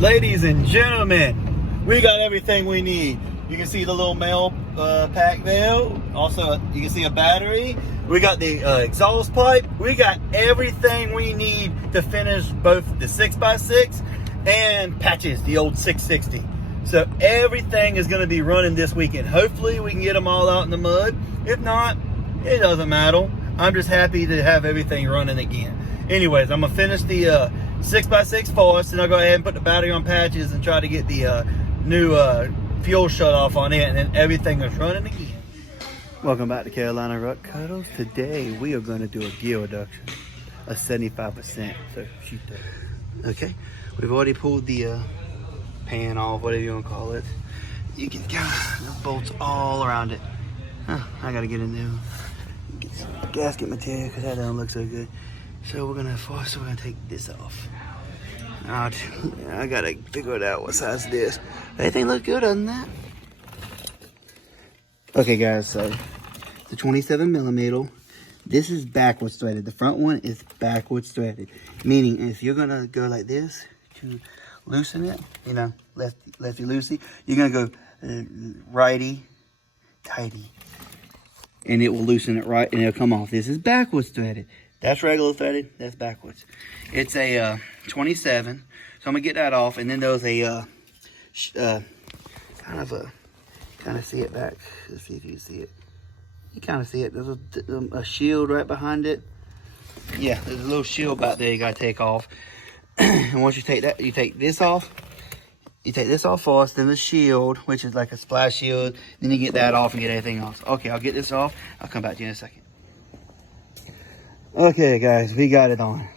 Ladies and gentlemen, we got everything we need. You can see the little mail pack there. Also, you can see a battery. We got the exhaust pipe. We got everything we need to finish both the 6x6 and patches, the old 660. So everything is going to be running this weekend. Hopefully we can get them all out in the mud. If not, it doesn't matter. I'm just happy to have everything running again. Anyways, I'm going to finish the 6x6 first, and I'll go ahead and put the battery on patches and try to get the new fuel shut off on it, and then everything is running again. Welcome back to Carolina Ruck Cuddles. Today we are going to do a gear reduction, a 75%. So shoot that. Okay, we've already pulled the pan off, whatever you want to call it. You can get the bolts all around it. I gotta get a new gasket material because that doesn't look so good. So we're gonna take this off. I gotta figure it out what size it is. Everything look good other than that. Okay guys, so the 27 millimeter, this is backwards threaded. The front one is backwards threaded. Meaning if you're gonna go like this to loosen it, you know, lefty loosey, you're gonna go righty tighty. And it will loosen it right and it'll come off. This is backwards threaded. That's regular threaded, that's backwards. It's a 27, so I'm gonna get that off, and then there's a kind of see it back. Let's see if you can see it. You kind of see it. There's a shield right behind it. Yeah, there's a little shield back there you gotta take off. And once you take that, you take this off. You take this off first, then the shield, which is like a splash shield. Then you get that off and get everything else. Okay, I'll get this off. I'll come back to you in a second. Okay guys, we got it on.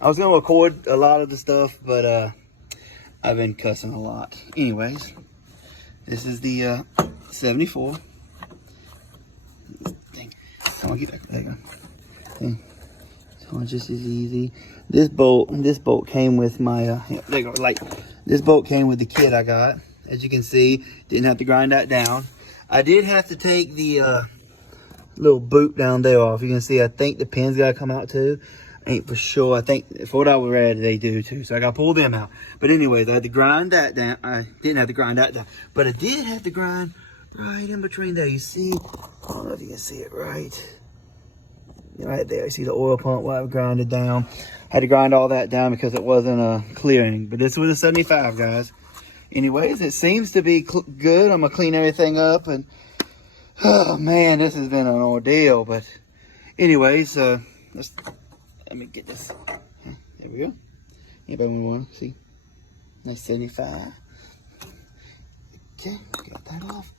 I was gonna record a lot of the stuff, but I've been cussing a lot. Anyways, this is the 74. Dang. Come on, get back. There you go. Dang. So it's just as easy. This bolt came with my there you go, this bolt came with the kit I got. As you can see, didn't have to grind that down. I did have to take the little boot down there off. You can see, I think the pins gotta come out too. Ain't for sure. I think for what I read, they do too. So I gotta pull them out. But anyways, I had to grind that down. I didn't have to grind that down, but I did have to grind right in between there. You see, I don't know if you can see it right there. You see the oil pump where I grinded down. I had to grind all that down because it wasn't clearing. But this was a 75, guys. Anyways, it seems to be good. I'm gonna clean everything up, and oh man, this has been an ordeal. But anyways, let me get this. There we go. Anybody want to see? That's 75. Okay, got that off.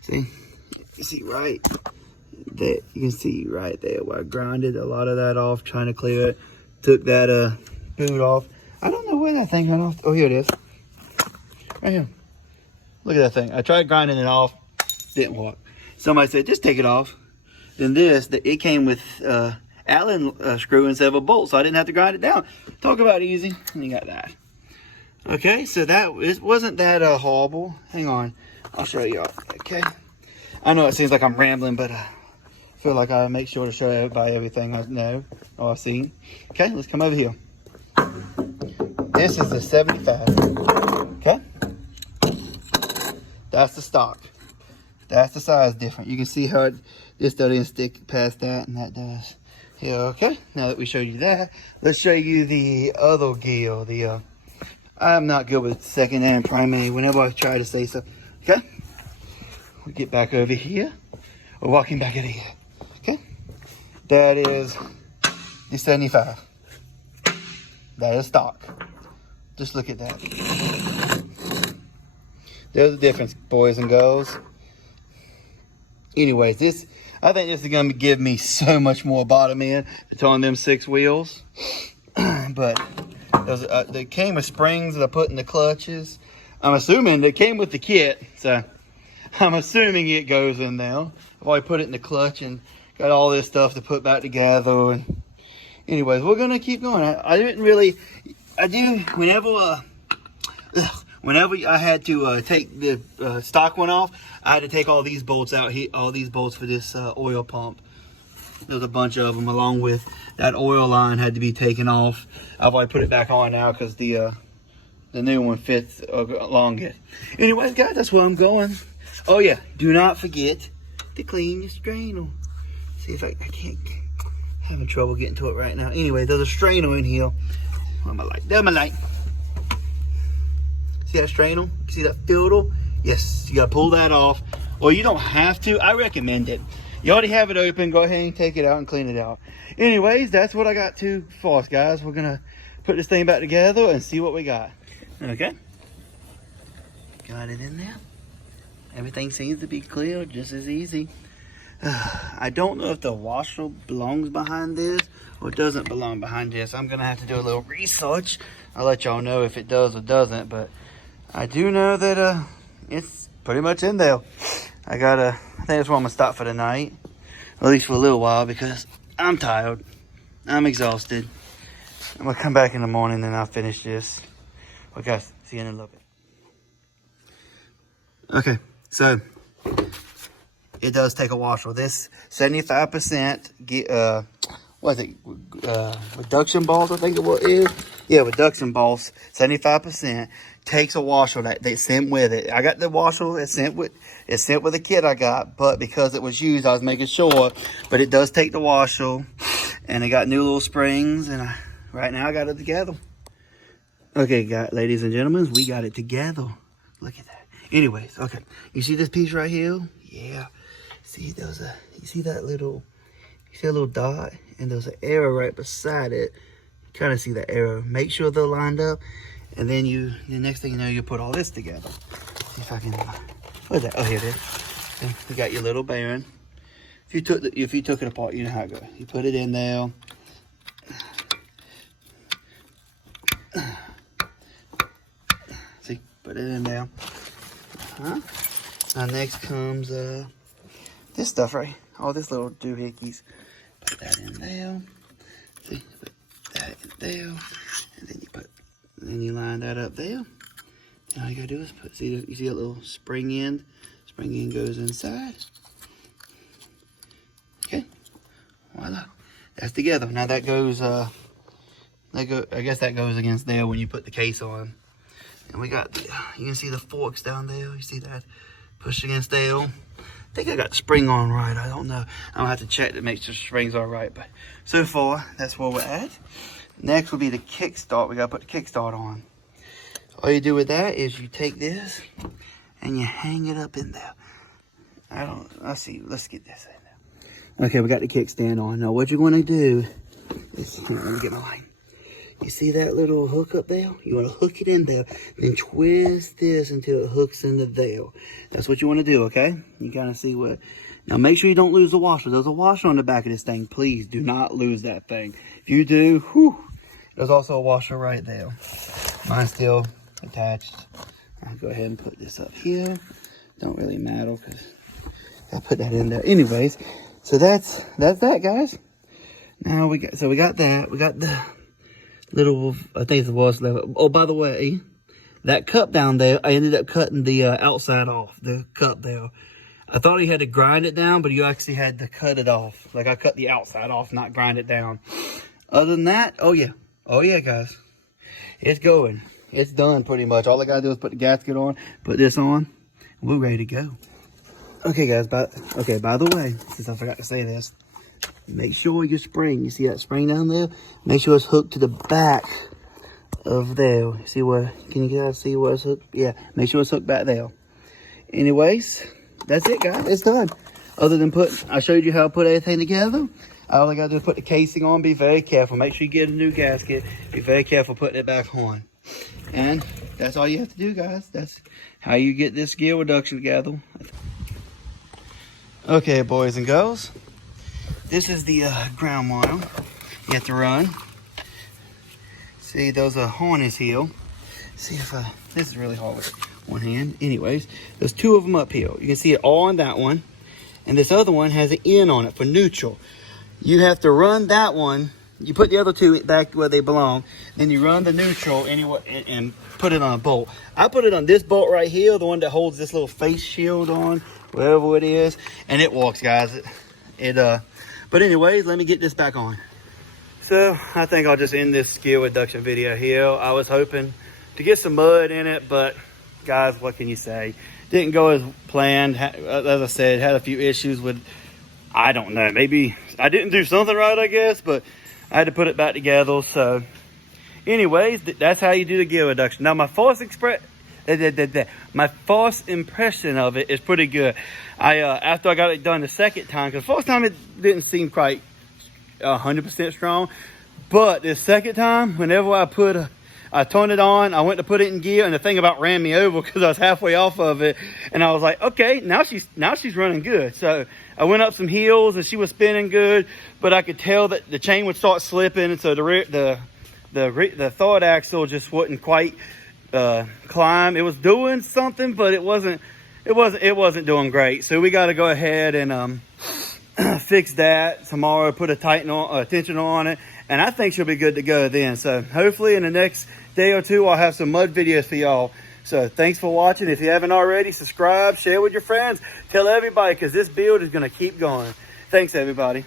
See, you see right there. You can see right there where I grinded a lot of that off, trying to clear it. Took that boot off. I don't know where that thing went off. Oh, here it is. Right here. Look at that thing. I tried grinding it off. Didn't work. Somebody said, just take it off. Then it came with Allen screw instead of a bolt, so I didn't have to grind it down. Talk about easy. And you got that. Okay, so it wasn't that horrible. Hang on. I'll show you all. Okay. I know it seems like I'm rambling, but I feel like I make sure to show everybody everything I know or I've seen. Okay, let's come over here. This is the 75. Okay. That's the stock. That's the size different. You can see how this doesn't stick past that, and that does. Yeah, okay. Now that we showed you that, let's show you the other gear. I'm not good with second and primary whenever I try to say so. Okay. We get back over here. We're walking back over here. Okay. That is the 75. That is stock. Just look at that. There's a difference, boys and girls. Anyways, I think this is going to give me so much more bottom end on them 6 wheels. But they came with springs that I put in the clutches. I'm assuming they came with the kit, so I'm assuming it goes in there. I've already put it in the clutch and got all this stuff to put back together. And anyways, we're going to keep going. Whenever I had to take the stock one off, I had to take all these bolts out here, all these bolts for this oil pump. There's a bunch of them, along with that oil line had to be taken off. I've already put it back on now because the the new one fits along it. Anyways, guys, that's where I'm going. Oh yeah, do not forget to clean your strainer. See if I can't, having trouble getting to it right now. Anyway, there's a strainer in here. Where's my light? There's my light. See that strainer? See that filter? Yes, you gotta pull that off. Or you don't have to. I recommend it. You already have it open. Go ahead and take it out and clean it out. Anyways, that's what I got to for us, guys. We're gonna put this thing back together and see what we got. Okay. Got it in there. Everything seems to be clear, just as easy. I don't know if the washer belongs behind this or doesn't belong behind this. I'm gonna have to do a little research. I'll let y'all know if it does or doesn't, but I do know that it's pretty much in there. I think that's where I'm gonna stop for the night, at least for a little while, because I'm tired, I'm exhausted. I'm gonna come back in the morning and I'll finish this. Well, guys, see you in a little bit. Okay, so it does take a washer. This 75% what is it? Reduction balls, I think it is. Yeah, reduction balls, 75%. Takes a washer that they sent with it. I got the washer it's sent with the kit I got, but because it was used, I was making sure. But it does take the washer, and it got new little springs, and right now I got it together. Okay, ladies and gentlemen, we got it together. Look at that. Anyways, okay, you see this piece right here? Yeah. See, you see that little dot, and there's an arrow right beside it. You kind of see the arrow. Make sure they're lined up, and then the next thing you know, you put all this together. See if I can. What is that? Oh, here it is. Okay, you got your little bearing. If you took it apart, you know how it goes. You put it in there. See, put it in there. Now next comes this stuff right, all this little doohickeys. Put that in there. See, put that in there, and then you line that up there. And all you gotta do is you see a little spring end. Spring end goes inside. Okay, voila, that's together. Now that goes. I guess that goes against there when you put the case on. And we got you can see the forks down there. You see that push against there. I think I got the spring on right. I don't know. I'll have to check to make sure the springs are right. But so far, that's where we're at. Next will be the kickstart. We got to put the kickstart on. All you do with that is you take this and you hang it up in there. Let's see. Let's get this in there. Okay, we got the kickstand on. Now what you're going to do is, let me get my line. You see that little hook up there? You want to hook it in there, then twist this until it hooks into there. That's what you want to do, okay? You kind of see what... Now make sure you don't lose the washer. There's a washer on the back of this thing. Please do not lose that thing. If you do, whew, there's also a washer right there. Mine's still attached. I'll go ahead and put this up here. Don't really matter because I put that in there. Anyways, so that's that, guys. Now we got that. We got the little, I think it was level. Oh, by the way, that cup down there, I ended up cutting the outside off, the cup there. I thought you had to grind it down, but you actually had to cut it off. Like I cut the outside off, not grind it down. Other than that, oh yeah, guys, it's going. It's done pretty much. All I gotta do is put the gasket on, put this on, and we're ready to go. Okay, guys, by the way, since I forgot to say this, make sure your spring, you see that spring down there? Make sure it's hooked to the back of there. See where, can you guys see where it's hooked? Yeah, make sure it's hooked back there. Anyways, that's it, guys. It's done. Other than I showed you how to put everything together. All I gotta do is put the casing on. Be very careful. Make sure you get a new gasket. Be very careful putting it back on. And that's all you have to do, guys. That's how you get this gear reduction together. Okay, boys and girls. This is the ground wire you have to run. See, those harness here. See if this is really hard with one hand. Anyways, there's two of them up here. You can see it all on that one. And this other one has an N on it for neutral. You have to run that one. You put the other two back where they belong. Then you run the neutral anyway and put it on a bolt. I put it on this bolt right here, the one that holds this little face shield on, whatever it is. And it works, guys. But anyways, let me get this back on. So I think I'll just end this gear reduction video here. I was hoping to get some mud in it, but guys, what can you say? Didn't go as planned. As I said, had a few issues with, I don't know, maybe I didn't do something right, I guess, but I had to put it back together. So anyways, that's how you do the gear reduction. Now my false impression of it is pretty good. After I got it done the second time, because the first time it didn't seem quite 100% strong, but the second time, whenever I turned it on, I went to put it in gear, and the thing about ran me over because I was halfway off of it, and I was like, okay, now she's running good. So I went up some hills and she was spinning good, but I could tell that the chain would start slipping, and so the third axle just wouldn't quite climb. It was doing something, but it wasn't doing great. So we got to go ahead and fix that tomorrow, put a tensioner on it, and I think she'll be good to go then. So hopefully in the next day or two, I'll have some mud videos for y'all. So thanks for watching. If you haven't already, subscribe, share with your friends, tell everybody, because this build is going to keep going. Thanks, everybody.